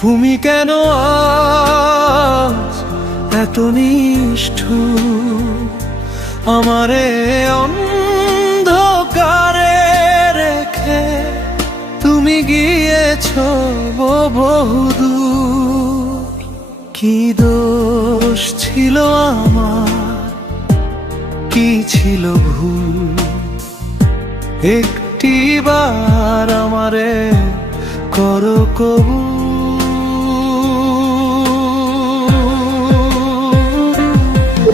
তুমি কেন আজ এত নিষ্ঠুর, আমারে অন্ধকারে রেখে তুমি গিয়েছো বহুদূর। কি দোষ ছিল আমার, কি ছিল ভুল, একটিবার আমারে করো কবুল।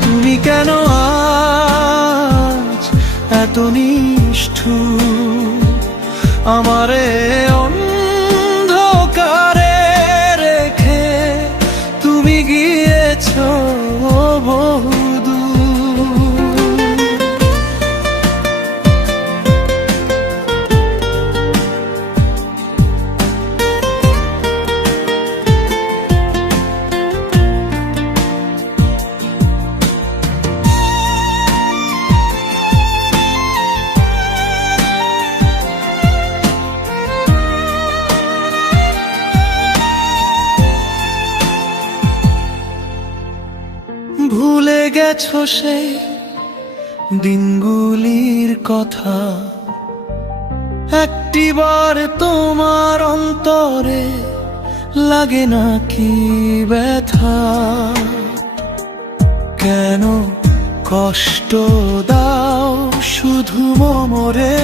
তুমি কেন আজ এত নিষ্ঠুর, আমারে অন্ধকারে রেখে তুমি গিয়েছো বহুদূর। ভুলে গেছো সেই দিনগুলির কথা, একটিবার তোমার অন্তরে লাগে না কি ব্যথা? কেন কষ্ট দাও শুধু মমরে?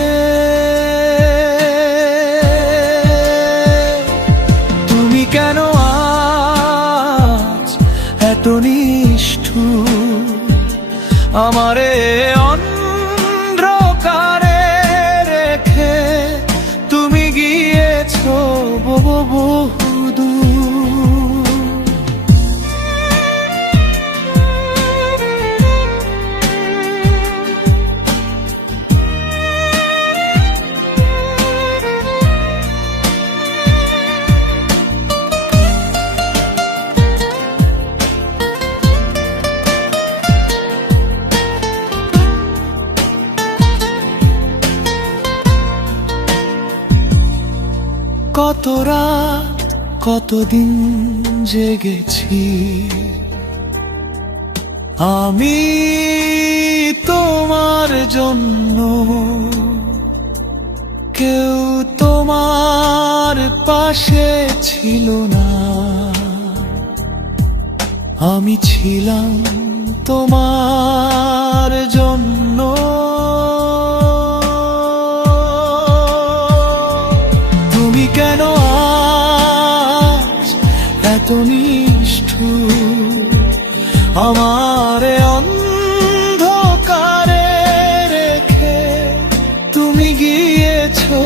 তুমি কেন আজ এত নিষ্ঠুর, আমারে অন্ধকারে রেখে তুমি গিয়েছো বহুদূর। কত রাত কতদিন জেগেছি আমি তোমার জন্য, কেউ তোমার পাশে ছিল না, আমি ছিলাম তোমার জন্য। তুমি কেন আজ এত নিষ্ঠুর, আমারে অন্ধকারে রেখে তুমি গিয়েছো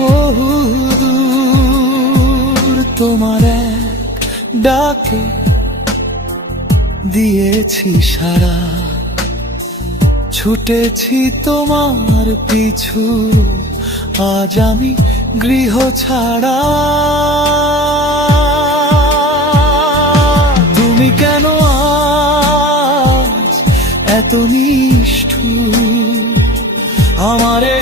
বহুদূর। তোমার এক ডাকে দিয়েছি সাড়া, ছুটেছি তোমার পিছু, আজ আমি গৃহ ছাড়া। তুমি কেন আজ এত নিষ্ঠুর, আমারে